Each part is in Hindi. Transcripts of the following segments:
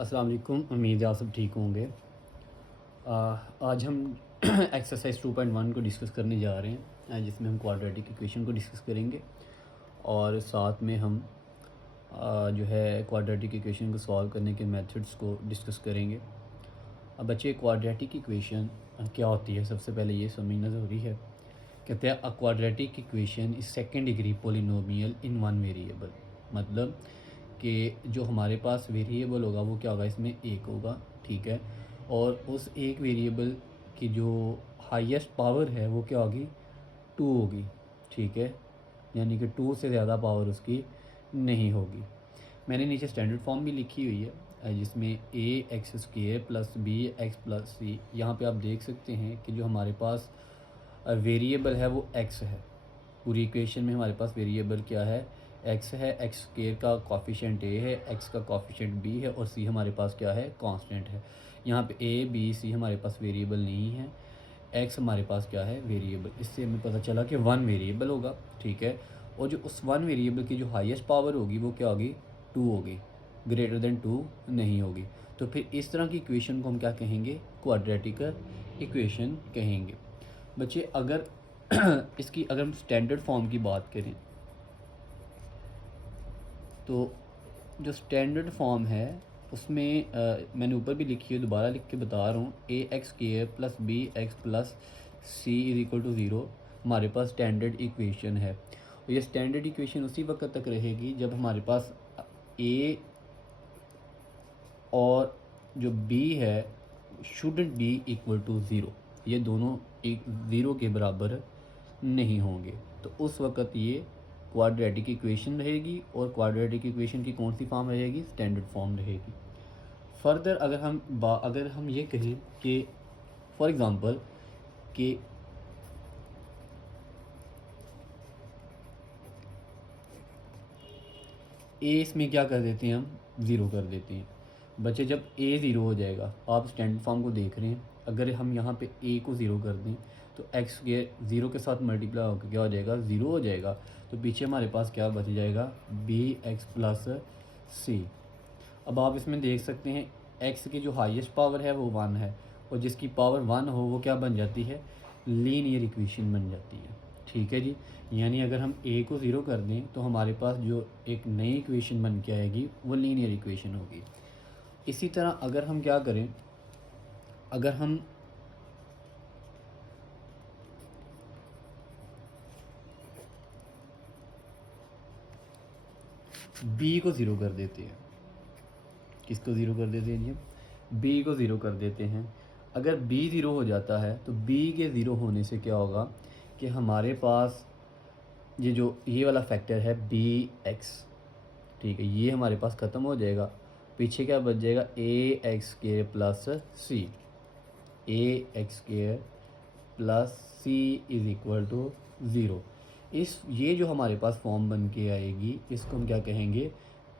अस्सलाम वालेकुम। उम्मीद है आप सब ठीक होंगे। आज हम एक्सरसाइज 2.1 को डिस्कस करने जा रहे हैं, जिसमें हम क्वाड्रेटिक इक्वेशन को डिस्कस करेंगे और साथ में हम जो है क्वाड्रेटिक इक्वेशन को सॉल्व करने के मेथड्स को डिस्कस करेंगे। अब बच्चे, क्वाड्रेटिक इक्वेशन क्या होती है, सबसे पहले ये समझना ज़रूरी है। कहते हैं a quadratic equation is second degree polynomial in one variable. मतलब कि जो हमारे पास वेरिएबल होगा वो क्या होगा, इसमें एक होगा, ठीक है। और उस एक वेरिएबल की जो हाईएस्ट पावर है वो क्या होगी, टू होगी, ठीक है। यानी कि टू से ज़्यादा पावर उसकी नहीं होगी। मैंने नीचे स्टैंडर्ड फॉर्म भी लिखी हुई है, जिसमें a x square plus b x plus c. यहाँ पे आप देख सकते हैं कि जो हमारे पास वेरिएबल है वो एक्स है। पूरी इक्वेशन में हमारे पास वेरिएबल क्या है, एक्स है। एक्स स्क्वेयर का कॉफिशेंट ए है, एक्स का कॉफिशेंट बी है और सी हमारे पास क्या है, कांस्टेंट है। यहाँ पे ए बी सी हमारे पास वेरिएबल नहीं है, एक्स हमारे पास क्या है, वेरिएबल। इससे हमें पता चला कि वन वेरिएबल होगा, ठीक है। और जो उस वन वेरिएबल की जो हाईएस्ट पावर होगी वो क्या होगी, टू होगी, ग्रेटर देन टू नहीं होगी। तो फिर इस तरह की इक्वेशन को हम क्या कहेंगे, क्वाड्रेटिक इक्वेशन कहेंगे। बच्चे, अगर इसकी अगर हम स्टैंडर्ड फॉर्म की बात करें तो जो स्टैंडर्ड फॉर्म है उसमें मैंने ऊपर भी लिखी है, दोबारा लिख के बता रहा हूँ। ए एक्स के plus b x plus c is equal to zero हमारे पास स्टैंडर्ड इक्वेशन है। और ये स्टैंडर्ड इक्वेशन उसी वक्त तक रहेगी जब हमारे पास ए और जो बी है shouldn't be equal to zero, ये दोनों एक ज़ीरो के बराबर नहीं होंगे। तो उस वक़्त ये क्वाड्रेटिक इक्वेशन रहेगी। और क्वाड्रेटिक इक्वेशन की कौन सी फॉर्म रहेगी, स्टैंडर्ड फॉर्म रहेगी। फर्दर अगर हम ये कहें कि फॉर एग्ज़ाम्पल कि ए इसमें क्या कर देते हैं, हम ज़ीरो कर देते हैं। बच्चे, जब ए ज़ीरो हो जाएगा, आप स्टैंडर्ड फॉर्म को देख रहे हैं, अगर हम यहाँ पे ए को ज़ीरो कर दें तो एक्स के ज़ीरो के साथ मल्टीप्लाई होकर क्या हो जाएगा, ज़ीरो हो जाएगा। तो पीछे हमारे पास क्या बच जाएगा, बी एक्स प्लस सी। अब आप इसमें देख सकते हैं एक्स की जो हाईएस्ट पावर है वो वन है, और जिसकी पावर वन हो वो क्या बन जाती है, लीनियर इक्वेशन बन जाती है, ठीक है जी। यानी अगर हम ए को ज़ीरो कर दें तो हमारे पास जो एक नई इक्वेशन बन के आएगी वो लीनियर इक्वेशन होगी। इसी तरह अगर हम क्या करें, अगर हम बी को ज़ीरो कर देते हैं, किसको ज़ीरो कर देते हैं जी, हम बी को ज़ीरो कर देते हैं। अगर बी ज़ीरो हो जाता है तो बी के ज़ीरो होने से क्या होगा कि हमारे पास ये वाला फैक्टर है बी एक्स, ठीक है, ये हमारे पास ख़त्म हो जाएगा। पीछे क्या बच जाएगा, ए एक्स के प्लस सी, ए एक्स के plus c is equal to zero. ये जो हमारे पास फॉर्म बन के आएगी इसको हम क्या कहेंगे,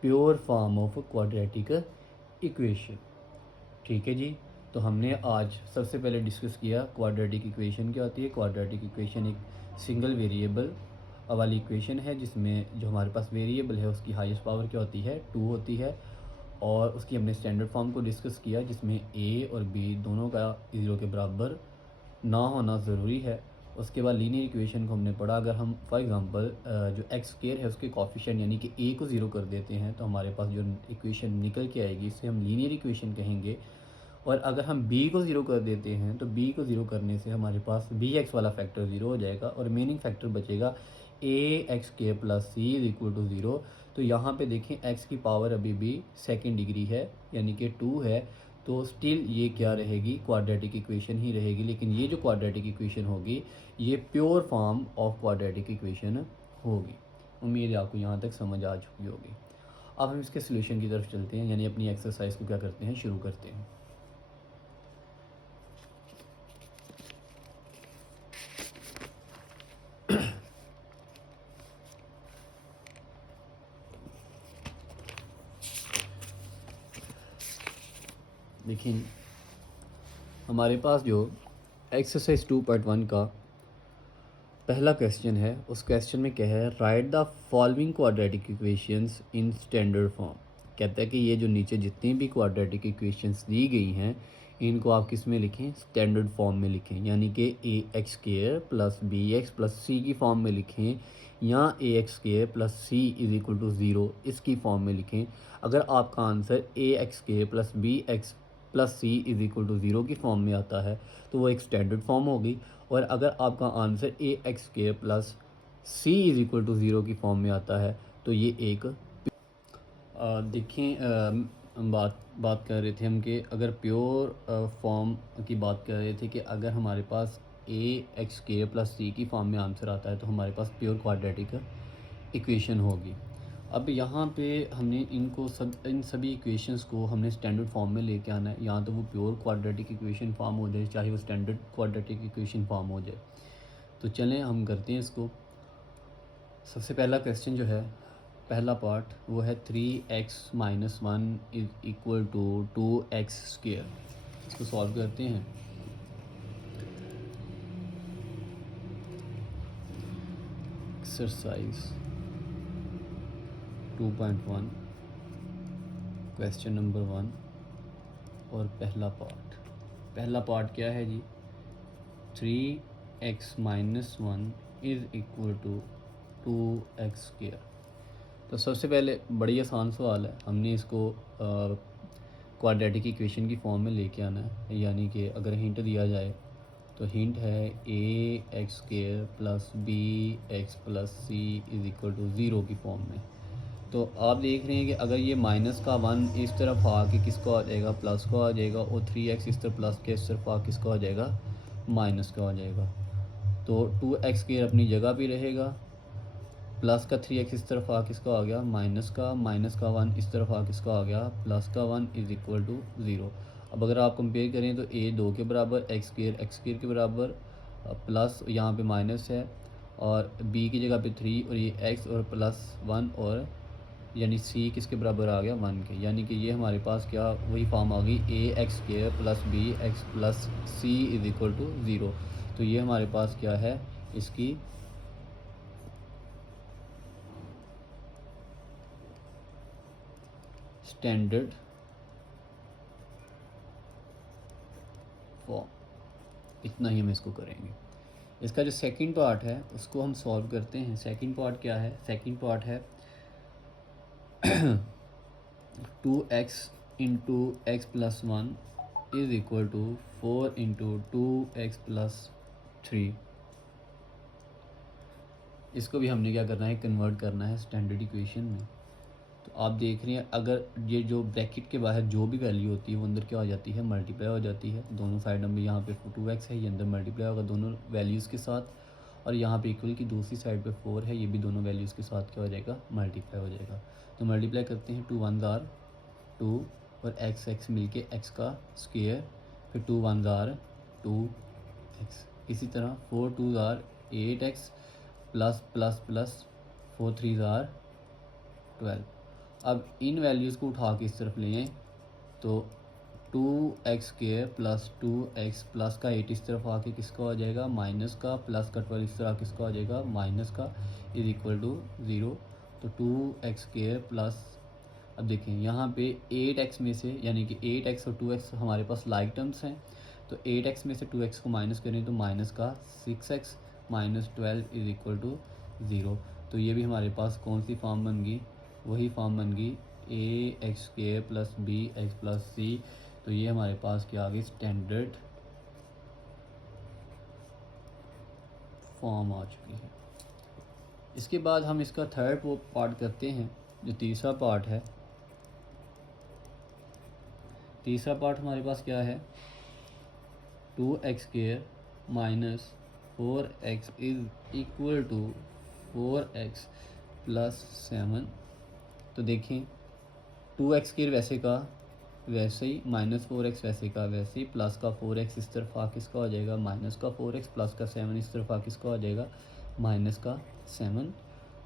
pure form of quadratic equation, ठीक है जी। तो हमने आज सबसे पहले डिस्कस किया क्वाड्रेटिक इक्वेशन क्या होती है। क्वाड्रेटिक इक्वेशन एक सिंगल वेरिएबल वाली इक्वेशन है जिसमें जो हमारे पास वेरिएबल है उसकी हाईएस्ट पावर क्या होती है, टू होती है। और उसकी हमने स्टैंडर्ड फॉर्म को डिस्कस किया जिसमें ए और बी दोनों का ज़ीरो के बराबर ना होना ज़रूरी है। उसके बाद लीनियर इक्वेशन को हमने पढ़ा। अगर हम फॉर एग्जांपल जो एक्स स्क्वायर है उसके कॉफिशिएंट यानी कि ए को ज़ीरो कर देते हैं तो हमारे पास जो इक्वेशन निकल के आएगी इसे हम लीनियर इक्वेशन कहेंगे। और अगर हम बी को ज़ीरो कर देते हैं तो बी को ज़ीरो करने से हमारे पास बी एक्स वाला फैक्टर ज़ीरो हो जाएगा और रिमेनिंग फैक्टर बचेगा ए एक्स के plus c is equal to zero. तो यहाँ पे देखें एक्स की पावर अभी भी सेकेंड डिग्री है यानी कि टू है, तो स्टिल ये क्या रहेगी, क्वाड्रेटिक इक्वेशन ही रहेगी। लेकिन ये जो क्वाड्रेटिक इक्वेशन होगी ये pure form of quadratic equation होगी। उम्मीद है आपको यहाँ तक समझ आ चुकी होगी। अब हम इसके सोल्यूशन की तरफ चलते हैं, यानी अपनी एक्सरसाइज को क्या करते हैं, शुरू करते हैं। देखिए, हमारे पास जो एक्सरसाइज 2.1 का पहला क्वेश्चन है, उस क्वेश्चन में क्या है, right the following quadratic equations in standard form. कहता है कि ये जो नीचे जितनी भी क्वाड्रेटिक इक्वेशंस दी गई हैं इनको आप किस में लिखें, स्टैंडर्ड फॉर्म में लिखें, यानी कि a x square plus b x plus c की फॉर्म में लिखें, या a x square plus c is equal to zero इसकी फॉर्म में लिखें। अगर आपका answer a x square plus b x plus c is equal to zero की फॉर्म में आता है तो वो एक स्टैंडर्ड फॉर्म होगी। और अगर आपका answer a x square plus c is equal to zero की फॉर्म में आता है तो ये एक देखिए बात कर रहे थे हम कि अगर प्योर फॉर्म की बात कर रहे थे कि अगर हमारे पास ए एक्स स्क्वायर प्लस सी की फॉर्म में आंसर आता है तो हमारे पास प्योर क्वाड्रेटिक इक्वेशन होगी। अब यहाँ पे हमने इन सभी इक्वेशंस को हमने स्टैंडर्ड फॉर्म में लेके आना है, या तो वो प्योर क्वाड्रेटिक इक्वेशन फॉर्म हो जाए चाहे वो स्टैंडर्ड क्वाड्रेटिक इक्वेशन फॉर्म हो जाए। तो चलें हम करते हैं इसको। सबसे पहला क्वेश्चन जो है, पहला पार्ट वो है 3x minus 1 is equal to 2x square. इसको सॉल्व करते हैं। एक्सरसाइज 2.1 क्वेश्चन नंबर 1 और पहला पार्ट क्या है जी, 3x minus 1 is equal to 2x square. तो सबसे पहले बड़ी आसान सवाल है, हमने इसको क्वाड्रेटिक इक्वेशन की फॉर्म में लेके आना है, यानी कि अगर हिंट दिया जाए तो हिंट है a x square plus b x plus c is equal to zero की फॉर्म में। तो आप देख रहे हैं कि अगर ये माइनस का 1 इस तरफ आके किसको आ जाएगा, प्लस को आ जाएगा, और 3x इस तरफ प्लस के इस तरफ आ किसको आ जाएगा, माइनस का आ जाएगा। तो 2x स्क्वायर अपनी जगह पे रहेगा, प्लस का 3x इस तरफ आ किसका आ गया, माइनस का 1 इस तरफ आ किसका आ गया, प्लस का 1 इज़ इक्वल टू ज़ीरो। अब अगर आप कंपेयर करें तो a 2 के बराबर, x स्क्वायर के बराबर, प्लस यहाँ पे माइनस है, और b की जगह पे 3, और ये x और प्लस 1, और यानी c किसके बराबर आ गया, 1 के। यानी कि ये हमारे पास क्या वही फॉर्म आ गई, a x square plus b x plus c is equal to zero. तो ये हमारे पास क्या है, इसकी स्टैंडर्ड फॉर्म। इतना ही हम इसको करेंगे। इसका जो सेकंड पार्ट है उसको हम सॉल्व करते हैं। सेकंड पार्ट क्या है, सेकंड पार्ट है 2x into x plus 1 is equal to 4 into 2x plus 3। इसको भी हमने क्या करना है, कन्वर्ट करना है स्टैंडर्ड इक्वेशन में। तो आप देख रहे हैं अगर ये जो ब्रैकेट के बाहर जो भी वैल्यू होती है वो अंदर क्या हो जाती है, मल्टीप्लाई हो जाती है। दोनों साइड में यहाँ पे 2x है, ये अंदर मल्टीप्लाई होगा दोनों वैल्यूज़ के साथ, और यहाँ पे इक्वल की दूसरी साइड पे 4 है, ये भी दोनों वैल्यूज़ के साथ क्या हो जाएगा, मल्टीप्लाई हो जाएगा। तो मल्टीप्लाई करते हैं, 2 1 ज़ार 2 और x मिलके x का स्क्वायर, फिर 2 1 ज़ार 2x। इसी तरह 4 2 ज़ार 8x प्लस प्लस प्लस 4 3 ज़ार 12। अब इन वैल्यूज़ को उठा के इस तरफ ले आए तो 2x square plus 2x plus का 8 इस तरफ आके किसका हो जाएगा, माइनस का, प्लस का 12 इस तरह किसका हो जाएगा, माइनस का, इज इक्वल टू ज़ीरो। तो 2x स्क्वायर प्लस, अब देखें यहाँ पे 8x में से, यानी कि 8x और 2x हमारे पास लाइक टर्म्स हैं, तो 8x में से 2x को माइनस करें तो माइनस का 6x minus 12 is equal to zero. तो ये भी हमारे पास कौन सी फॉर्म बन गई, वही फॉर्म बन गई a x square plus b x plus c. तो ये हमारे पास क्या आ गई, स्टैंडर्ड फॉर्म आ चुकी है। इसके बाद हम इसका थर्ड वो पार्ट करते हैं, जो तीसरा पार्ट है। तीसरा पार्ट हमारे पास क्या है, 2x square minus 4x is equal to 4x plus 7। तो देखें 2x स्क्वायर वैसे का वैसे ही, माइनस 4x वैसे का वैसे ही, प्लस का 4x इस तरफ आ किसका हो जाएगा, माइनस का 4x, प्लस का 7 इस तरफ आ किसका हो जाएगा, माइनस का 7।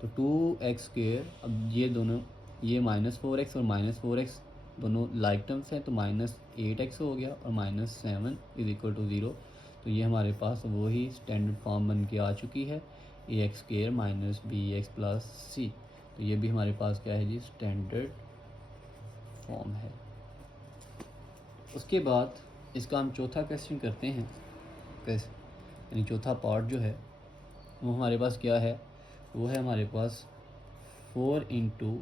तो 2x स्क्वायर, अब ये दोनों, ये माइनस 4x और माइनस 4x दोनों लाइक टर्म्स हैं, तो माइनस 8x हो गया और minus 7 is equal to zero. तो ये हमारे पास वही स्टैंडर्ड फॉर्म बन के आ चुकी है, a x square minus b x plus c. तो ये भी हमारे पास क्या है जी, स्टैंडर्ड फॉर्म है। उसके बाद इसका हम चौथा क्वेश्चन करते हैं। यानी चौथा पार्ट जो है वो हमारे पास क्या है, वो है हमारे पास 4 into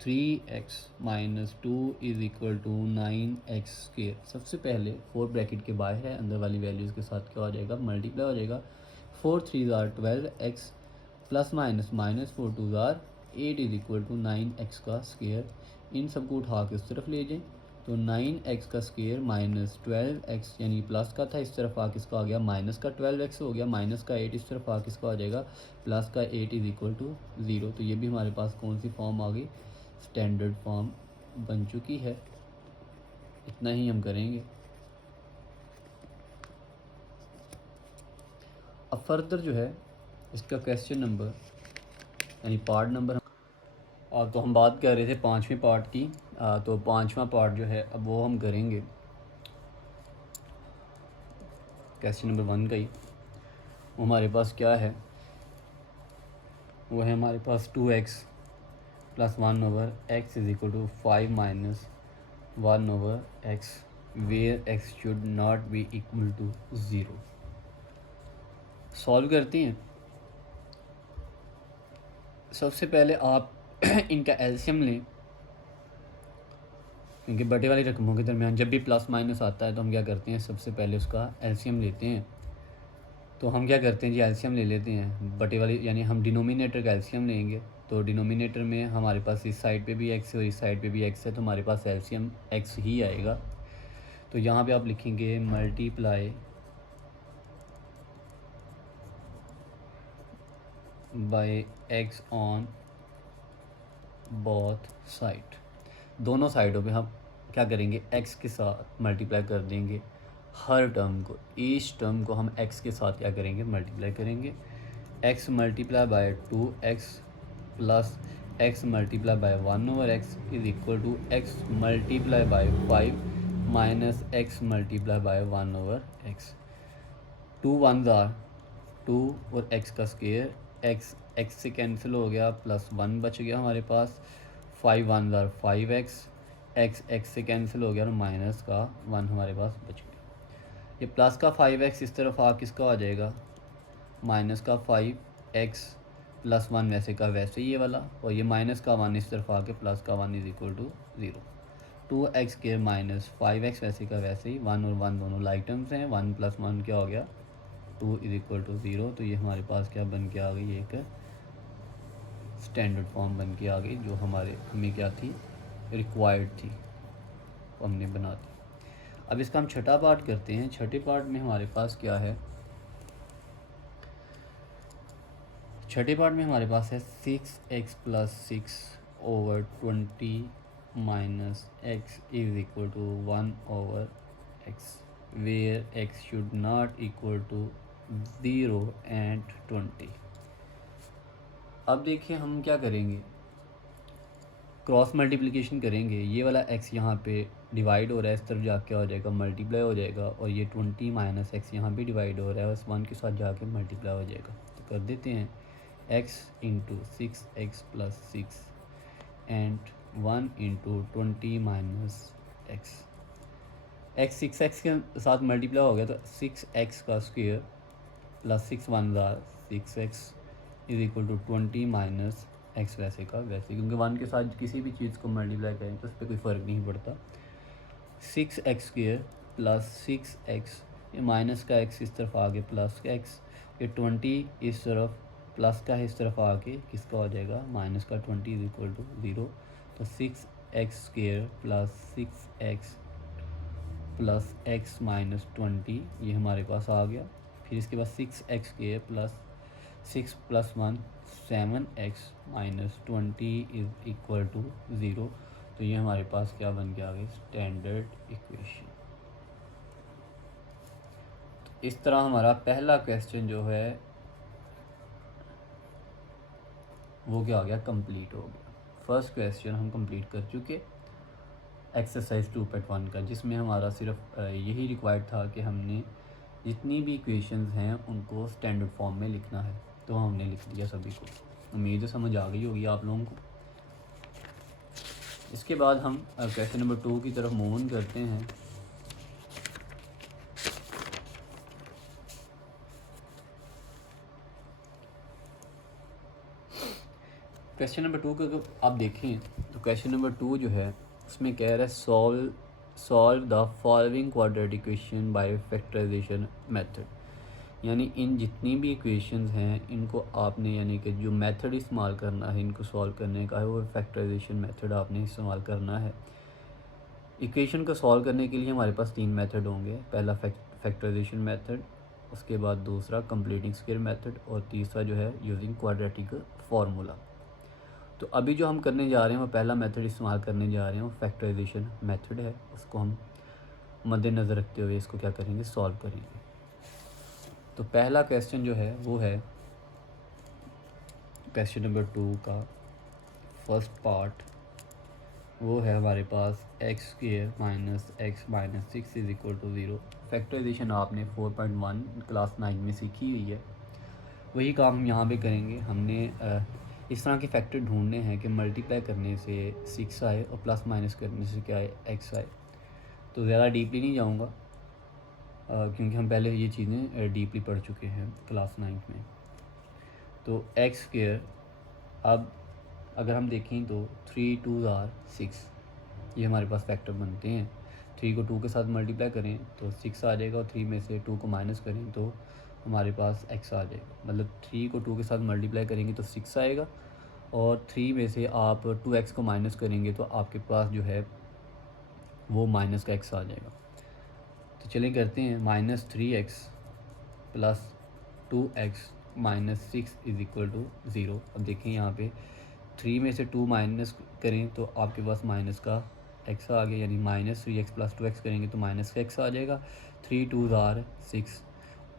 3x minus 2 is equal to 9x square. सबसे पहले 4 ब्रैकेट के बाहर है, अंदर वाली वैल्यूज़ के साथ क्या हो जाएगा, मल्टीप्लाई हो जाएगा। 4 3 ज़ार 12x प्लस माइनस माइनस 4 2 ज़ार 8 इज़ इक्वल टू 9x का स्क्वायर। इन सबको उठा के उस तरफ ले जाएं तो 9x का स्क्वायर माइनस 12x यानी प्लस का था, इस तरफ आके इसका आ गया माइनस का 12x हो गया, माइनस का 8 इस तरफ आके इसका आ जाएगा प्लस का 8 इज़ इक्वल टू 0। तो ये भी हमारे पास कौन सी फॉर्म आ गई, स्टैंडर्ड फॉर्म बन चुकी है। इतना ही हम करेंगे। अब फर्दर जो है इसका क्वेश्चन नंबर यानी पार्ट नंबर, तो हम बात कर रहे थे पाँचवें पार्ट की, तो पाँचवा पार्ट जो है अब वो हम करेंगे क्वेश्चन नंबर 1 का ही। वो हमारे पास क्या है, वो है हमारे पास 2x plus 1 over x is equal to 5 minus 1 over x where x should not be equal to 0। Solve करते हैं। सबसे पहले आप इनका एलसीएम लें, क्योंकि बटे वाली रकमों के दरमियान जब भी प्लस माइनस आता है तो हम क्या करते हैं, सबसे पहले उसका एलसीएम लेते हैं। तो हम क्या करते हैं जी, एलसीएम ले लेते हैं बटे वाली, यानी हम डिनोमिनेटर का एलसीएम लेंगे। तो डिनोमिनेटर में हमारे पास इस साइड पे भी x है और इस साइड पे भी x है, तो हमारे पास एलसीएम x ही आएगा। तो यहाँ पे आप लिखेंगे multiply by x on both side. दोनों साइडों पे हम क्या करेंगे, x के साथ मल्टीप्लाई कर देंगे हर टर्म को, ईच टर्म को हम x के साथ क्या करेंगे, मल्टीप्लाई करेंगे। x multiply by 2x plus x multiply by 1 over x is equal to x multiply by 5 minus x multiply by 1 over x। 2 1 ज़ार 2 और x का स्क्वायर, x से कैंसिल हो गया, प्लस 1 बच गया हमारे पास। 5 1 ज़ार 5x, x से कैंसिल हो गया और माइनस का 1 हमारे पास बच गया। ये प्लस का 5x इस तरफ आ किसका आ जाएगा, माइनस का 5x प्लस 1 वैसे का वैसे ही ये वाला, और ये माइनस का 1 इस तरफ आके प्लस का 1 is equal to 0। 2x square minus 5x वैसे का वैसे ही, 1 और 1 दोनों लाइक टर्म्स हैं, 1 प्लस 1 क्या हो गया, 2 इज़ इक्वल टू 0। तो ये हमारे पास क्या बन के आ गई, एक स्टैंडर्ड फॉर्म बन के आ गई, जो हमें क्या थी, रिक्वायर्ड थी, वो हमने बना दी। अब इसका हम छठा पार्ट करते हैं। छठे पार्ट में हमारे पास क्या है, छठे पार्ट में हमारे पास है 6x plus 6 over 20 minus x is equal to 1 over x where x should not equal to 0 and 20। अब देखिए हम क्या करेंगे, क्रॉस मल्टीप्लिकेशन करेंगे। ये वाला x यहाँ पे डिवाइड हो रहा है, इस तरफ जाके क्या हो जाएगा, मल्टीप्लाई हो जाएगा, और ये 20 माइनस x यहाँ पे डिवाइड हो रहा है, उस 1 के साथ जाके मल्टीप्लाई हो जाएगा। तो कर देते हैं x into 6x plus 6 and 1 into 20 minus x 6x के साथ मल्टीप्लाई हो गया, तो 6x का स्क्वायर प्लस 6 1 ज़ार 6x is equal to 20 minus x वैसे का वैसे, क्योंकि 1 के साथ किसी भी चीज़ को मल्टीप्लाई करें तो उस पर कोई फ़र्क नहीं पड़ता। 6x स्क्वायर प्लस 6x, ये माइनस का x इस तरफ आगे प्लस का x, ये 20 इस तरफ प्लस का इस तरफ आके किसका हो जाएगा, माइनस का 20 इज इक्वल टू 0। तो 6x square plus 6x plus x minus 20 ये हमारे पास आ गया। फिर इसके बाद 6x square plus 6 plus 1 7x minus 20 is equal to 0। तो ये हमारे पास क्या बन के आ गई, स्टैंडर्ड इक्वेशन। तो इस तरह हमारा पहला क्वेश्चन जो है वो क्या हो गया, कंप्लीट हो गया। फर्स्ट क्वेश्चन हम कंप्लीट कर चुके एक्सरसाइज 2.1 का, जिसमें हमारा सिर्फ यही रिक्वायर्ड था कि हमने जितनी भी इक्वेशंस हैं उनको स्टैंडर्ड फॉर्म में लिखना है, तो हमने लिख दिया सभी को। उम्मीद है समझ आ गई होगी आप लोगों को। इसके बाद हम क्वेश्चन नंबर 2 की तरफ मूव ऑन करते हैं। क्वेश्चन नंबर 2 को अगर आप देखें तो क्वेश्चन नंबर 2 जो है उसमें कह रहा है solve the following quadratic equation by factorization method. यानी इन जितनी भी इक्वेशंस हैं इनको आपने यानी कि जो मेथड इस्तेमाल करना है इनको सॉल्व करने का है वो फैक्टराइजेशन मेथड आपने इस्तेमाल करना है। इक्वेशन को सॉल्व करने के लिए हमारे पास 3 मेथड होंगे। पहला फैक्टराइजेशन मेथड, उसके बाद दूसरा कंप्लीटिंग स्क्वायर मेथड और तीसरा जो है यूजिंग क्वाड्रेटिक फार्मूला। तो अभी जो हम करने जा रहे हैं वो पहला मेथड इस्तेमाल करने जा रहे हैं, वो फैक्टराइजेशन मेथड है। उसको हम मद्देनज़र रखते हुए इसको क्या करेंगे, सॉल्व करेंगे। तो पहला क्वेश्चन जो है वो है क्वेश्चन नंबर 2 का फर्स्ट पार्ट, वो है हमारे पास x square minus x minus 6 is equal to 0। Factorization आपने 4.1 क्लास 9 में सीखी हुई है, वही काम हम यहाँ पे करेंगे। हमने इस तरह के फैक्टर ढूंढने हैं कि मल्टीप्लाई करने से 6 आए और प्लस माइनस करने से क्या आए, एक्स आए। तो ज़्यादा डीपली नहीं जाऊँगा क्योंकि हम पहले ये चीज़ें डीपली पढ़ चुके हैं क्लास 9 में। तो एक्स स्क्वायर, अब अगर हम देखें तो 3 2 आर 6, ये हमारे पास फैक्टर बनते हैं। 3 को 2 के साथ मल्टीप्लाई करें तो 6 आ जाएगा और 3 में से 2 को माइनस करें तो हमारे पास x आ जाएगा। मतलब 3 को 2 के साथ मल्टीप्लाई करेंगे तो 6 आएगा और 3 में से आप 2x को माइनस करेंगे तो आपके पास जो है वो माइनस का x आ जाएगा। तो चलें करते हैं, minus 3x plus 2x minus 6 is equal to 0। अब देखें यहाँ पे 3 में से 2 माइनस करें तो आपके पास माइनस का x आ गया, यानी माइनस 3x प्लस 2x करेंगे तो माइनस का x आ जाएगा। 3 2 आर 6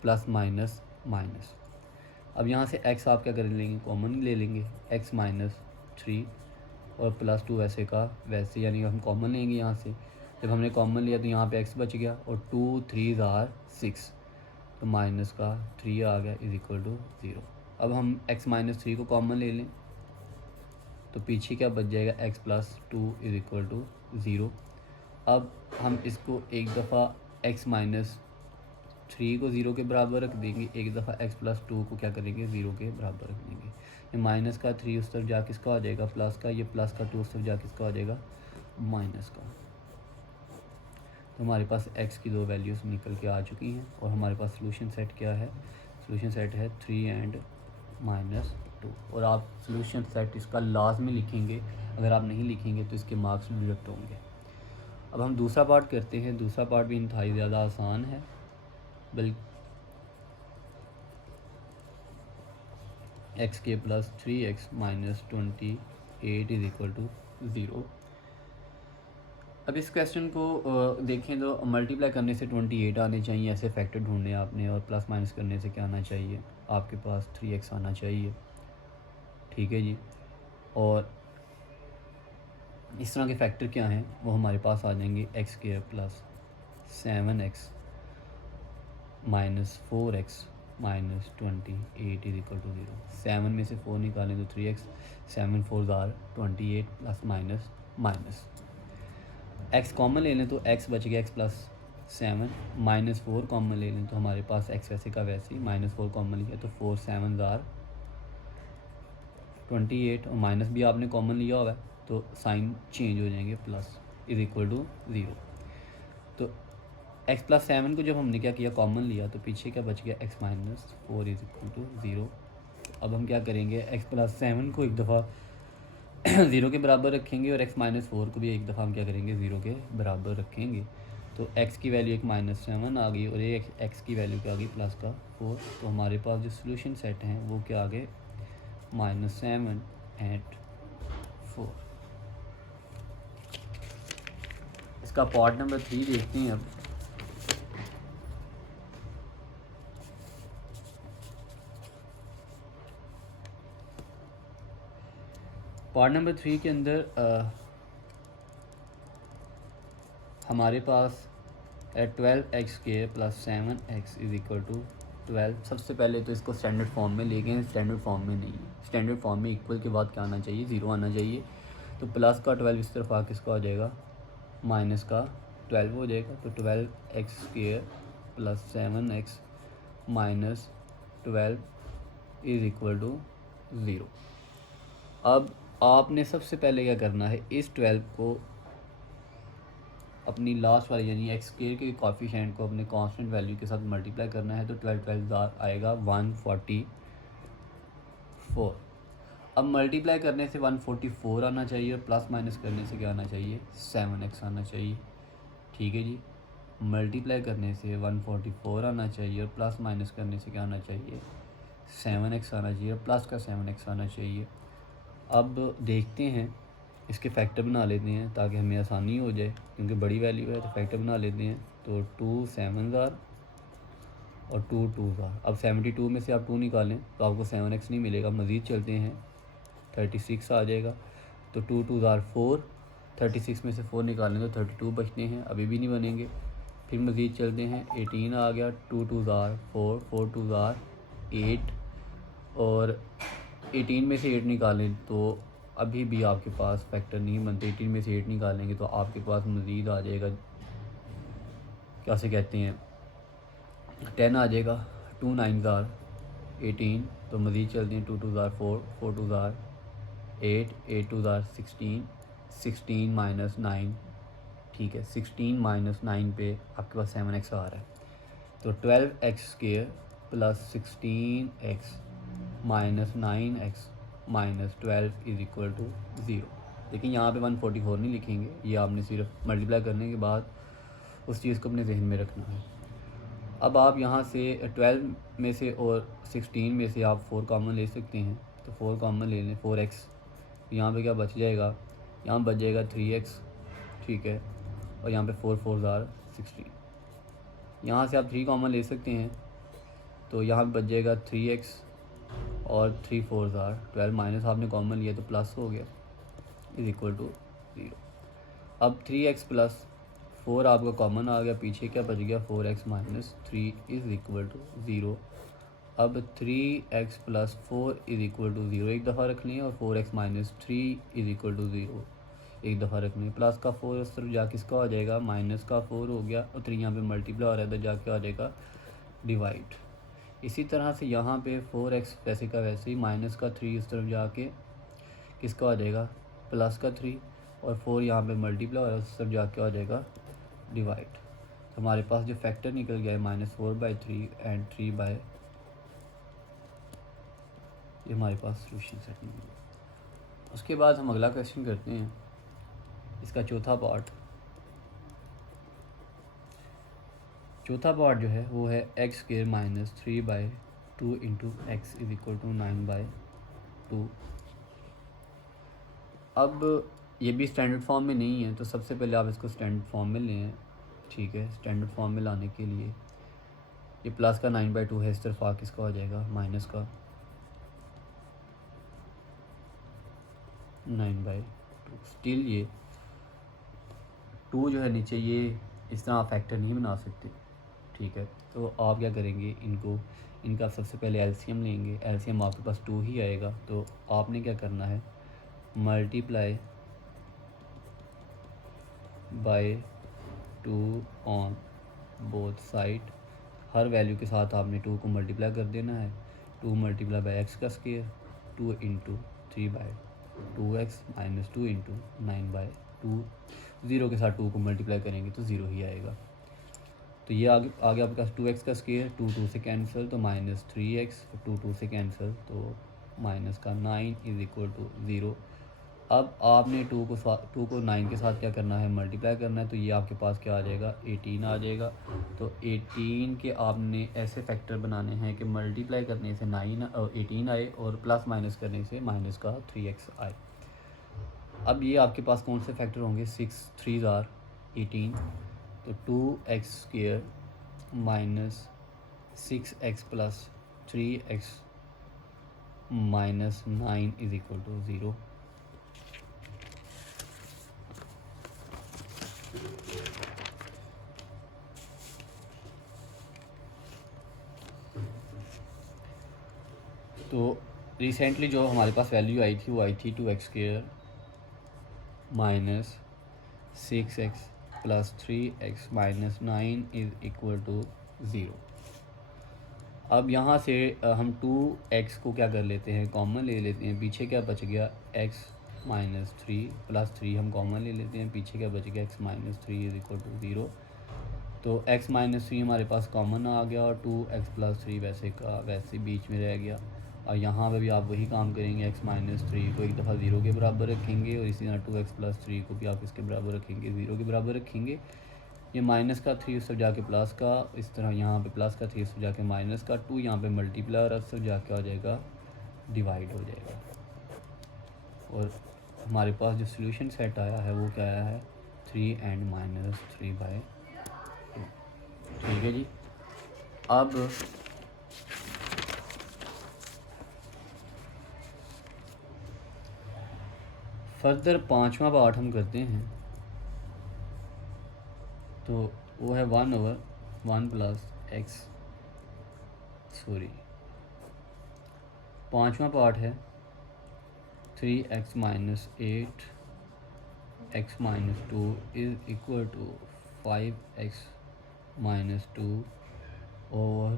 प्लस माइनस माइनस। अब यहाँ से x आप क्या कर लेंगे, कॉमन ले लेंगे, x माइनस 3 और प्लस 2 वैसे का वैसे, यानी हम कॉमन लेंगे यहाँ से। जब हमने कॉमन लिया तो यहाँ पे x बच गया और 2 3 आर 6 तो माइनस का 3 आ गया इज इक्वल टू 0। अब हम x माइनस 3 को कॉमन ले लें तो पीछे क्या बच जाएगा, x plus 2 is equal to 0। अब हम इसको एक दफ़ा x माइनस 3 को 0 के बराबर रख देंगे, एक दफ़ा x प्लस 2 को क्या करेंगे, 0 के बराबर रख देंगे। ये माइनस का 3 उस तरफ जा किसका हो जाएगा, प्लस का, ये प्लस का 2 उस तरफ जा किसका हो जाएगा, माइनस का। तो हमारे पास x की 2 वैल्यूज़ निकल के आ चुकी हैं और हमारे पास सोल्यूशन सेट क्या है, सोल्यूशन सेट है 3 एंड -2। और आप सोल्यूशन सेट इसका लाजमी लिखेंगे, अगर आप नहीं लिखेंगे तो इसके मार्क्स डिडक्ट होंगे। अब हम दूसरा पार्ट करते हैं। दूसरा पार्ट भी इंतहाई ज़्यादा आसान है, बल्कि एक्स के plus 3x minus 28 is equal to 0। अब इस क्वेश्चन को देखें तो मल्टीप्लाई करने से 28 आने चाहिए, ऐसे फैक्टर ढूंढने आपने, और प्लस माइनस करने से क्या आना चाहिए, आपके पास 3x आना चाहिए। ठीक है जी। और इस तरह के फैक्टर क्या हैं वो हमारे पास आ जाएंगे, एक्स के plus 7x minus 4x minus 28 is equal to 0। 7 में से 4 निकालें तो 3x, 7 4 are 28 plus minus minus. x common ले लें तो x बच गया, x प्लस 7 माइनस 4 कॉमन ले लें तो हमारे पास x वैसे का वैसे ही, माइनस 4 कॉमन लिया तो 4 7 आर 28 और माइनस भी आपने कॉमन लिया हुआ है तो साइन चेंज हो जाएंगे, प्लस इज इक्वल टू 0। तो x प्लस 7 को जब हमने क्या किया, कॉमन लिया, तो पीछे क्या बच गया, x minus 4 is equal to 0। अब हम क्या करेंगे, x प्लस 7 को एक दफ़ा 0 के बराबर रखेंगे और x माइनस 4 को भी एक दफ़ा हम क्या करेंगे, 0 के बराबर रखेंगे। तो x की वैल्यू एक माइनस 7 आ गई और एक x की वैल्यू क्या आ गई, प्लस का 4। तो हमारे पास जो सोल्यूशन सेट हैं वो क्या आ गए, -7 एट 4। इसका पार्ट नंबर 3 देखते हैं। अब पार्ट नंबर 3 के अंदर हमारे पास 12x के plus 7x is equal to 12। सबसे पहले तो इसको स्टैंडर्ड फॉर्म में लेके, स्टैंडर्ड फॉर्म में नहीं है। स्टैंडर्ड फॉर्म में इक्वल के बाद क्या आना चाहिए, 0 आना चाहिए। तो प्लस का 12 इस तरफ आ किसका हो जाएगा, माइनस का 12 हो जाएगा। तो 12x² plus 7x minus 12 is equal to 0। अब आपने सबसे पहले क्या करना है, इस 12 को अपनी लास्ट वाली यानी x² के कॉफिशेंट को अपने कांस्टेंट वैल्यू के साथ मल्टीप्लाई करना है। तो 12 आएगा 144। अब मल्टीप्लाई करने से 144 आना चाहिए और प्लस माइनस करने से क्या आना चाहिए, 7x आना चाहिए। ठीक है जी, मल्टीप्लाई करने से 144 आना चाहिए और प्लस माइनस करने से क्या आना चाहिए, 7x आना चाहिए और प्लस का 7x आना चाहिए। अब देखते हैं, इसके फैक्टर बना लेते हैं ताकि हमें आसानी हो जाए, क्योंकि बड़ी वैल्यू है तो फैक्टर बना लेते हैं। तो 2 7 और 2 2 अब 72 में से आप 2 निकालें तो आपको 7x नहीं मिलेगा। मज़ीद चलते हैं, 36 आ जाएगा। तो 2 2 4, 36 में से 4 निकालें तो 32 बचते हैं, अभी भी नहीं बनेंगे। फिर मज़ीद चलते हैं, 18 आ गया। 2 2 4, 4 2 8 और 18 में से 8 निकालें तो अभी भी आपके पास फैक्टर नहीं बनते। 18 में से 8 निकालेंगे तो आपके पास मज़ीद आ जाएगा, क्या से कहते हैं, 10 आ जाएगा। 2 9 18। तो मज़ीद चलते हैं, 2 2 4, 4 2 8, 8 2 16, 16 माइनस 9। ठीक है, 16 माइनस 9 पे आपके पास 7x आ रहा है। तो 12x² plus 16x minus 9x minus 12 is equal to 0। लेकिन यहाँ पे 144 नहीं लिखेंगे, ये आपने सिर्फ मल्टीप्लाई करने के बाद उस चीज़ को अपने जहन में रखना है। अब आप यहाँ से 12 में से और 16 में से आप 4 कॉमन ले सकते हैं। तो 4 कॉमन ले लें, 4x। यहाँ पे क्या बच जाएगा, यहाँ बच जाएगा 3x। ठीक है, और यहाँ पे 4 4 16। यहाँ से आप 3 कॉमन ले सकते हैं, तो यहाँ बच जाएगा 3x और 3 4 12। माइनस आपने कॉमन लिया तो प्लस हो गया, इज़ इक्वल टू 0। अब 3x प्लस 4 आपका कॉमन आ गया, पीछे क्या बच गया, 4x minus 3 is equal to 0। अब 3x plus 4 is equal to 0 एक दफ़ा रख लें, और 4x minus 3 is equal to 0 एक दफ़ा रख लें। प्लस का 4 उस तरफ जा किसका हो जाएगा, माइनस का 4 हो गया, और 3 यहाँ पे मल्टीप्लाई हो रहा है तो जाके आ जाएगा डिवाइड। इसी तरह से यहाँ पे 4x वैसे का वैसे ही, माइनस का 3 इस तरफ जाके किसका हो जाएगा, प्लस का 3, और 4 यहाँ पे मल्टीप्लाई हो रहा है उस तरफ जाके आ जाएगा डिवाइड। तो हमारे पास जो फैक्टर निकल गया है -4/3 एंड 3/, ये हमारे पास सोल्यूशन सेट नहीं है। उसके बाद हम अगला क्वेश्चन करते हैं, इसका चौथा पार्ट जो है वो है x² minus 3/2 into x is equal to 9/2। अब ये भी स्टैंडर्ड फॉर्म में नहीं है, तो सबसे पहले आप इसको स्टैंडर्ड फॉर्म में लें। ठीक है, स्टैंडर्ड फॉर्म में लाने के लिए ये प्लस का 9/2 है, इस तरफ आ किसका हो जाएगा, माइनस का 9/2। स्टिल ये 2 जो है नीचे, ये इस तरह आप फैक्टर नहीं बना सकते। ठीक है, तो आप क्या करेंगे, इनका सबसे पहले एलसीएम लेंगे। एलसीएम आपके पास 2 ही आएगा, तो आपने क्या करना है, multiply by 2 on both side. Her value के साथ आपने 2 को मल्टीप्लाई कर देना है। 2 मल्टीप्लाई बाय एक्स का square, 2 into 3/2x minus 2 into 9/2। 0 के साथ 2 को मल्टीप्लाई करेंगे तो 0 ही आएगा। तो ये आगे आपके पास 2x का स्क्वायर, 2 2 से कैंसिल तो माइनस 3x, 2 2 से कैंसिल तो माइनस का 9 इज़ इक्वल टू 0। अब आपने 2 को 9 के साथ क्या करना है, मल्टीप्लाई करना है। तो ये आपके पास क्या आ जाएगा, 18 आ जाएगा। तो 18 के आपने ऐसे फैक्टर बनाने हैं कि मल्टीप्लाई करने से 18 आए और प्लस माइनस करने से माइनस का 3x आए। अब ये आपके पास कौन से फैक्टर होंगे, 6 3 18। तो 2x² minus 6x plus 3x minus 9 is equal to 0। तो रिसेंटली जो हमारे पास वैल्यू आई थी वो आई थी 2x² minus 6x plus 3x minus 9 is equal to 0। अब यहाँ से हम 2x को क्या कर लेते हैं, कॉमन ले लेते हैं। पीछे क्या बच गया, x माइनस 3 प्लस 3 हम कॉमन ले लेते हैं। पीछे क्या बच गया, x minus 3 is equal to 0। तो x माइनस 3 हमारे पास कॉमन आ गया और 2x प्लस 3 वैसे का वैसे बीच में रह गया। और यहाँ पे भी आप वही काम करेंगे, x माइनस 3 को एक दफ़ा 0 के बराबर रखेंगे और इसी तरह 2x प्लस 3 को भी आप इसके बराबर रखेंगे, 0 के बराबर रखेंगे। ये माइनस का 3 उस तरफ जाके प्लस का, इस तरह यहाँ पे प्लस का 3 उस तरफ जाके माइनस का 2, यहाँ पे मल्टीप्लाई और उस तरफ जाके हो जाएगा डिवाइड हो जाएगा। और हमारे पास जो सोल्यूशन सेट आया है वो क्या आया है, 3 एंड माइनस 3/2। ठीक है जी। अब फर्दर 5वां पार्ट हम करते हैं, तो वो है 1/1 प्लस एक्स, सॉरी 5वां पार्ट है 3x minus 8 x minus 2 is equal to 5x minus 2 और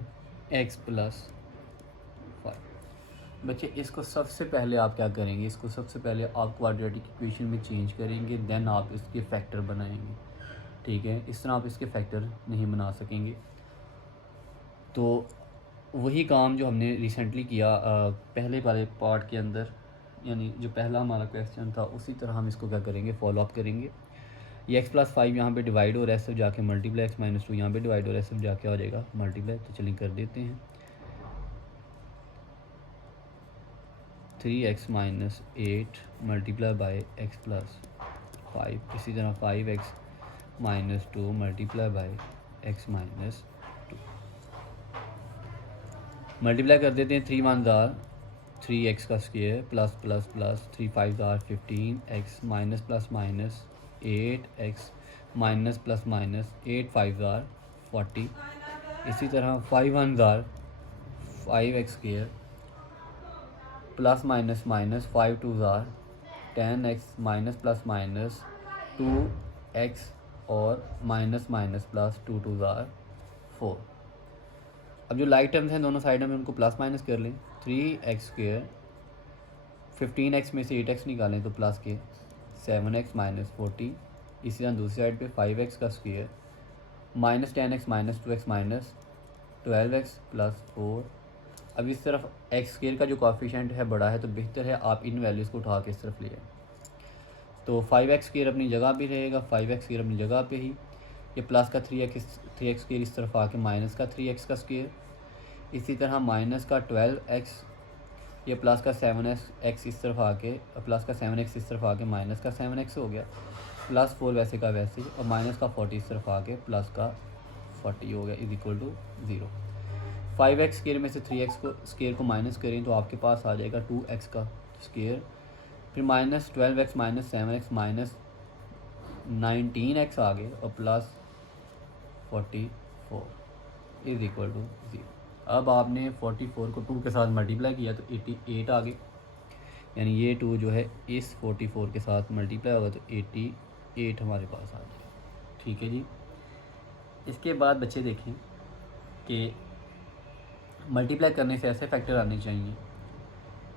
x प्लस 5। बच्चे इसको सबसे पहले आप क्या करेंगे, इसको सबसे पहले आप क्वाड्रेटिक इक्वेशन में चेंज करेंगे, देन आप इसके फैक्टर बनाएंगे। ठीक है, इस तरह आप इसके फैक्टर नहीं बना सकेंगे। तो वही काम जो हमने रिसेंटली किया पहले वाले पार्ट के अंदर, यानी जो पहला हमारा क्वेश्चन था, उसी तरह हम इसको क्या करेंगे, फॉलो अप करेंगे। ये x प्लस 5 यहाँ पर डिवाइड हो रहा है, सब जाके मल्टीप्लाई, x माइनस 2 यहाँ पर डिवाइड हो रहा है, सब जाके हो जाएगा मल्टीप्लाई। तो चलिए कर देते हैं। 3x minus 8 multiply by x plus 5, इसी तरह 5x minus 2 multiply by x minus 2। Multiply कर देते हैं। 3 1 ज़ार 3x का स्क्वायर प्लस प्लस प्लस 3 5 ज़ार 15x minus plus minus 8x minus plus minus 8 5 ज़ार 40। इसी तरह 5 1 ज़ार 5x square plus minus minus 5 2 ज़ार 10x minus plus minus 2x और माइनस माइनस प्लस 2 2 ज़ार 4। अब जो लाइक टर्म्स हैं दोनों साइड में उनको प्लस माइनस कर लें। 3x स्क्वायर 15x में से 8x निकालें तो प्लस के 7x माइनस 40। इसी तरह दूसरी साइड पे 5x का square minus 10x minus 2x minus 12x plus 4। अब इस तरफ एक्स स्क्वायर का जो कोएफिशिएंट है बड़ा है, तो बेहतर है आप इन वैल्यूज़ को उठा के इस तरफ ले आए। तो 5x स्क्वायर अपनी जगह पे रहेगा, 5x स्क्वायर अपनी जगह पे ही। ये प्लस का 3x स्क्वायर इस तरफ आके माइनस का 3x का स्क्वायर। इसी तरह माइनस का 12x, ये प्लस का 7x इस तरफ आके, प्लस का 7x इस तरफ आके माइनस का 7x हो गया, प्लस 4 वैसे का वैसे ही, और माइनस का 40 इस तरफ आके प्लस का 40 हो गया, is equal to 0। 5x square में से 3x को स्क्वायर को माइनस करें तो आपके पास आ जाएगा 2x का स्क्वायर, फिर minus 12x minus 7x minus 19x आ गए और प्लस 44 इज इक्वल टू 0। अब आपने 44 को 2 के साथ मल्टीप्लाई किया तो 88 आ गए, यानी ये 2 जो है इस 44 के साथ मल्टीप्लाई होगा तो 88 हमारे पास आ जाएगा। ठीक है जी। इसके बाद बच्चे देखें कि मल्टीप्लाई करने से ऐसे फैक्टर आने चाहिए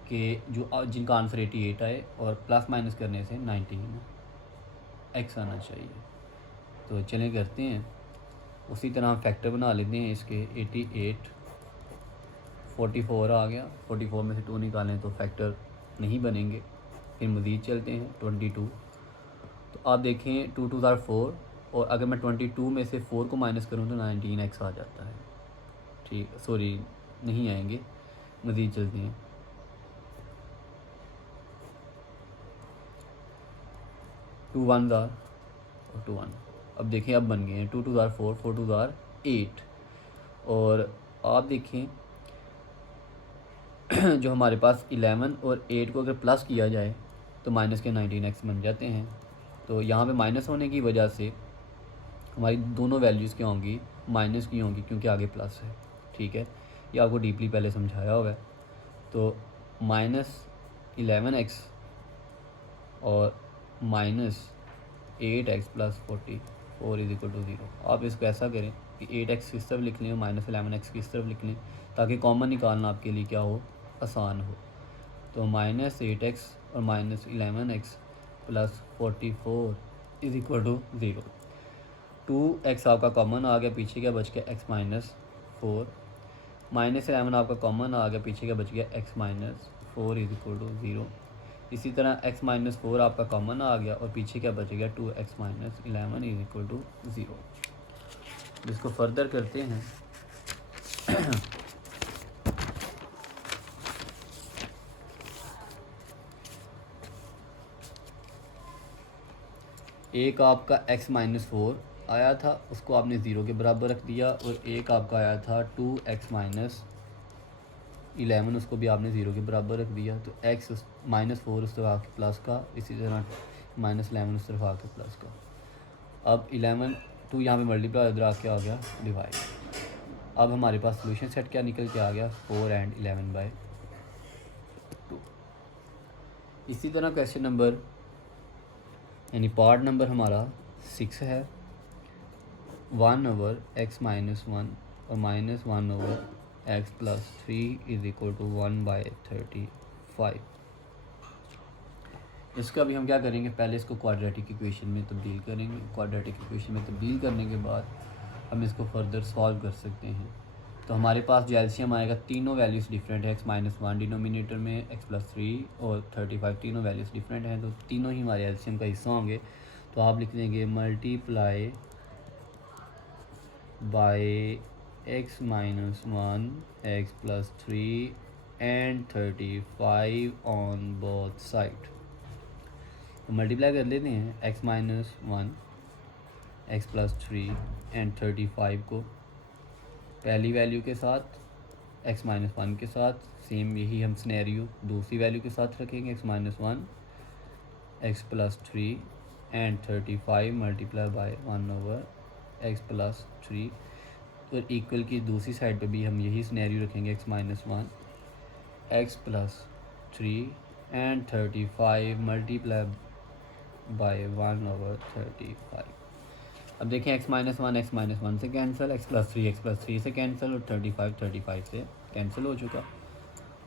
कि जो जिनका आंसर 88 आए, और प्लस माइनस करने से 19x आना चाहिए। तो चलें करते हैं, उसी तरह हम फैक्टर बना लेते हैं इसके। 88 44 आ गया, 44 में से 2 निकालें तो फैक्टर नहीं बनेंगे। फिर मज़ीद चलते हैं 22, तो आप देखें 2 2 ज़ार 4, और अगर मैं 22 में से 4 को माइनस करूँ तो 19x आ जाता है। ठीक, सॉरी नहीं आएंगे, मज़ीद चलते हैं। 2 1 ज़ार और 2 1, अब देखें अब बन गए हैं 2 2 ज़ार 4 4 2 ज़ार 8, और आप देखें जो हमारे पास 11 और 8 को अगर प्लस किया जाए तो माइनस के 19x बन जाते हैं। तो यहाँ पे माइनस होने की वजह से हमारी दोनों वैल्यूज़ क्या होंगी, माइनस की होंगी, क्योंकि आगे प्लस है। ठीक है, ये आपको डीपली पहले समझाया हुआ है। तो माइनस 11x और minus 8x plus 44 is equal to 0। आप इसको ऐसा करें कि 8x किस तरफ लिख लें, माइनस 11x किस तरफ लिख लें, ताकि कॉमन निकालना आपके लिए क्या हो, आसान हो। तो माइनस 8x और minus 11x plus 44 is equal to 0। 2x आपका कॉमन आ गया, पीछे क्या बच गया, x माइनस 4। माइनस 11 आपका कॉमन आ गया, पीछे क्या बच गया, x minus 4 is equal to 0। इसी तरह x माइनस 4 आपका कॉमन आ गया और पीछे क्या बच गया, 2x minus 11 is equal to 0। इसको फर्दर करते हैं। एक आपका x माइनस 4 आया था, उसको आपने 0 के बराबर रख दिया, और एक आपका आया था 2x माइनस 11, उसको भी आपने 0 के बराबर रख दिया। तो x माइनस 4 उस तरफ आके प्लस का, इसी तरह माइनस 11 उस तरफ आके प्लस का। अब 11 2 यहाँ पे मल्टीप्लाई, इधर आके आ गया डिवाइड। अब हमारे पास सोल्यूशन सेट क्या निकल के आ गया, 4 एंड 11/2। इसी तरह क्वेश्चन नंबर यानी पार्ट नंबर हमारा 6 है। 1/x माइनस 1 और minus 1/x plus 3 is equal to 1/35। इसका भी हम क्या करेंगे, पहले इसको क्वाड्रेटिक इक्वेशन में तब्दील करेंगे। क्वाड्रेटिक इक्वेशन में तब्दील करने के बाद हम इसको फर्दर सॉल्व कर सकते हैं। तो हमारे पास जो एलसीएम आएगा, तीनों वैल्यूज़ डिफरेंट है, x माइनस 1 डिनोमिनेटर में, x प्लस 3 और 35, तीनों वैल्यूज़ डिफरेंट हैं, तो तीनों ही हमारे एलसीएम का हिस्सा होंगे। तो आप लिख देंगे multiply by x minus 1, x plus 3 and 35 on both side. तो मल्टीप्लाई कर लेते हैं x minus 1, x plus 3 and 35 को पहली वैल्यू के साथ, x माइनस 1 के साथ, सेम यही हम स्नैरियो दूसरी वैल्यू के साथ रखेंगे, x minus 1, x plus 3 and 35 multiply by 1/x plus 3। और इक्वल की दूसरी साइड पे भी हम यही स्नैरियो रखेंगे, x minus 1, x plus 3 and 35 multiply by 1/35। अब देखें x माइनस 1 से कैंसिल, x प्लस 3 से कैंसिल और 35 से कैंसिल हो चुका।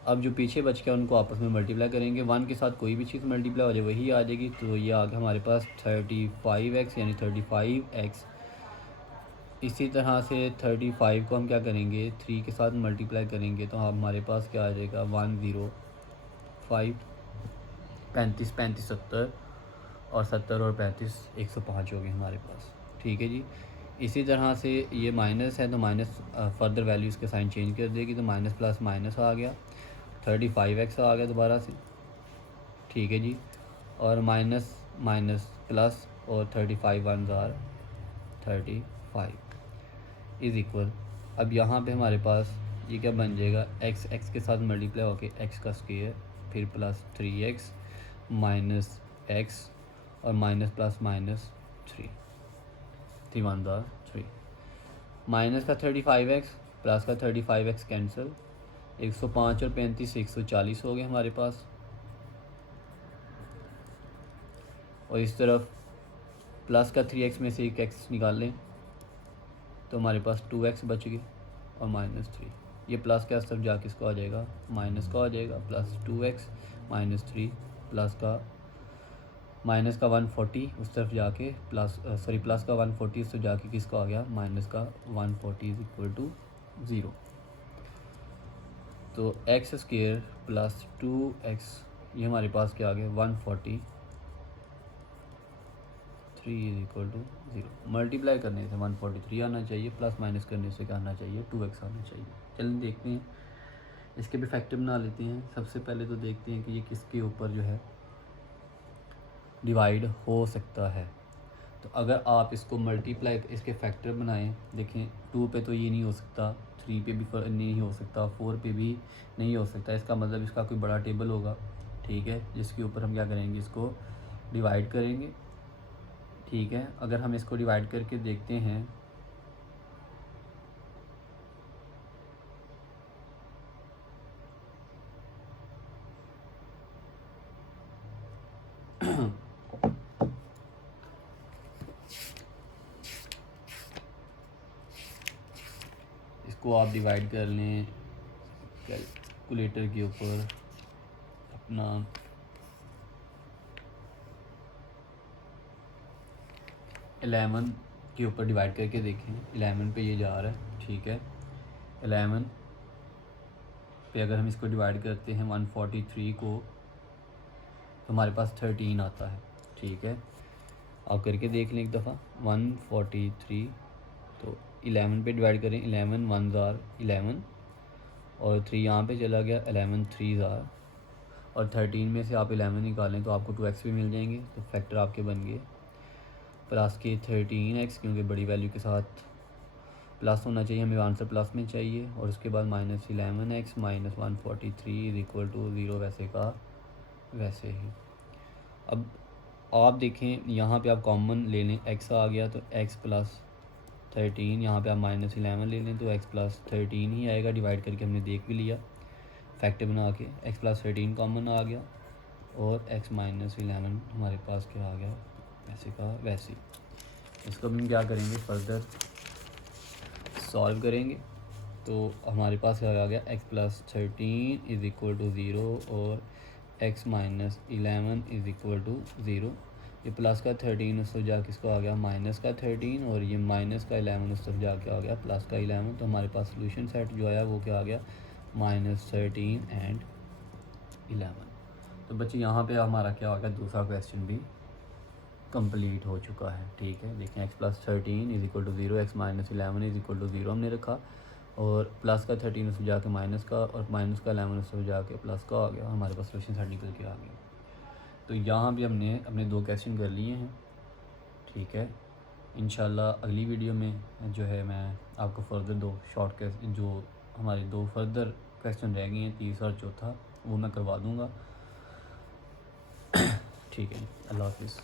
अब जो पीछे बच गया उनको आपस में मल्टीप्लाई करेंगे, 1 के साथ कोई भी चीज़ मल्टीप्लाई हो जाए वही आ जाएगी। तो ये आ गया हमारे पास 35x यानी 35x। इसी तरह से 35 को हम क्या करेंगे, 3 के साथ मल्टीप्लाई करेंगे, तो हमारे पास क्या आ जाएगा, 105। 35 35 70 और 70 और 35 105 हो गए हमारे पास। ठीक है जी। इसी तरह से ये माइनस है तो माइनस फर्दर वैल्यूज़ के साइन चेंज कर देगी, तो माइनस प्लस माइनस आ गया, 35x आ गया दोबारा से। ठीक है जी। और माइनस माइनस प्लस और 35 1 जार 35 इज़ इक्वल। अब यहाँ पे हमारे पास ये क्या बन जाएगा, x के साथ मल्टीप्लाई होके x का स्क्वायर, फिर प्लस 3x माइनस x और minus plus minus 3 1 jar 3 minus का 35x प्लस का 35x कैंसिल, 105 और 35 140 हो गए हमारे पास। और इस तरफ प्लस का 3x में से एक x निकाल लें तो हमारे पास 2x बच गए और माइनस 3। ये प्लस का इस तरफ जाके इसको आ जाएगा माइनस का आ जाएगा, प्लस 2x माइनस 3 प्लस का माइनस का 140 उस तरफ जाके प्लस प्लस का 140 उस तरफ जाके किसका आ गया, माइनस का 140 इज इक्वल टू 0। तो एक्स स्क्वेयर प्लस 2x ये हमारे पास क्या आ गया, 143 इज इक्वल टू 0। मल्टीप्लाई करने से 143 आना चाहिए, प्लस माइनस करने से क्या आना चाहिए, 2x आना चाहिए। चलिए देखते हैं, इसके भी फैक्टर बना लेते हैं। सबसे पहले तो देखते हैं कि ये किसके ऊपर जो है डिवाइड हो सकता है। तो अगर आप इसको मल्टीप्लाई इसके फैक्टर बनाएं, देखें 2 पे तो ये नहीं हो सकता, 3 पे भी नहीं हो सकता, 4 पे भी नहीं हो सकता। इसका मतलब इसका कोई बड़ा टेबल होगा, ठीक है, जिसके ऊपर हम क्या करेंगे, इसको डिवाइड करेंगे। ठीक है, अगर हम इसको डिवाइड करके देखते हैं इसको आप डिवाइड कर लें कैलकुलेटर के ऊपर अपना 11 के ऊपर डिवाइड करके देखें। 11 पे ये जा रहा है, ठीक है। 11 पे अगर हम इसको डिवाइड करते हैं 143 को, तो हमारे पास 13 आता है, ठीक है। आप करके देख लें एक दफ़ा। 143 तो 11 पे डिवाइड करें, 11 1s are 11 और 3 यहाँ पे चला गया, 11 3s are, और 13 में से आप 11 निकालें तो आपको 2x भी मिल जाएंगे, तो फैक्टर आपके बन गए प्लस के 13x, क्योंकि बड़ी वैल्यू के साथ प्लस होना चाहिए, हमें आंसर प्लस में चाहिए। और उसके बाद -11x minus 143 is equal to 0, वैसे का वैसे ही। अब आप देखें यहाँ पे आप कॉमन ले लें, x आ गया तो x प्लस 13, यहाँ पे आप -11 ले लें तो x प्लस 13 ही आएगा। डिवाइड करके हमने देख भी लिया फैक्टर बना के, x प्लस 13 कॉमन आ गया और x माइनस 11 हमारे पास क्या आ गया, वैसे का वैसे। इसको हम क्या करेंगे, फर्दर सॉल्व करेंगे तो हमारे पास क्या आ गया, x plus 13 is equal to 0 और x minus 11 is equal to 0। ये प्लस का 13 उस तरफ जाके इसको आ गया माइनस का 13 और ये माइनस का 11 उस तरफ जाके आ गया प्लस का 11। तो हमारे पास सोल्यूशन सेट जो आया वो क्या आ गया, -13 एंड 11। तो बच्चे यहाँ पे हमारा क्या हो गया, दूसरा क्वेश्चन भी कंप्लीट हो चुका है, ठीक है। देखें x plus 13 is equal to 0, x minus 11 is equal to 0 हमने रखा और प्लस का 13 उसमें जाके माइनस का और माइनस का 11 उसमें जाके प्लस का आ गया, हमारे पास सोल्यूशन सेट निकल के आ गया। तो यहाँ भी हमने अपने 2 क्वेश्चन कर लिए हैं, ठीक है। इंशाल्लाह अगली वीडियो में जो है मैं आपको फर्दर 2 शॉर्ट क्वेश्चन, जो हमारे 2 फर्दर क्वेश्चन रह गए हैं, तीसरा और चौथा, वो मैं करवा दूँगा, ठीक है। अल्लाह हाफिज़।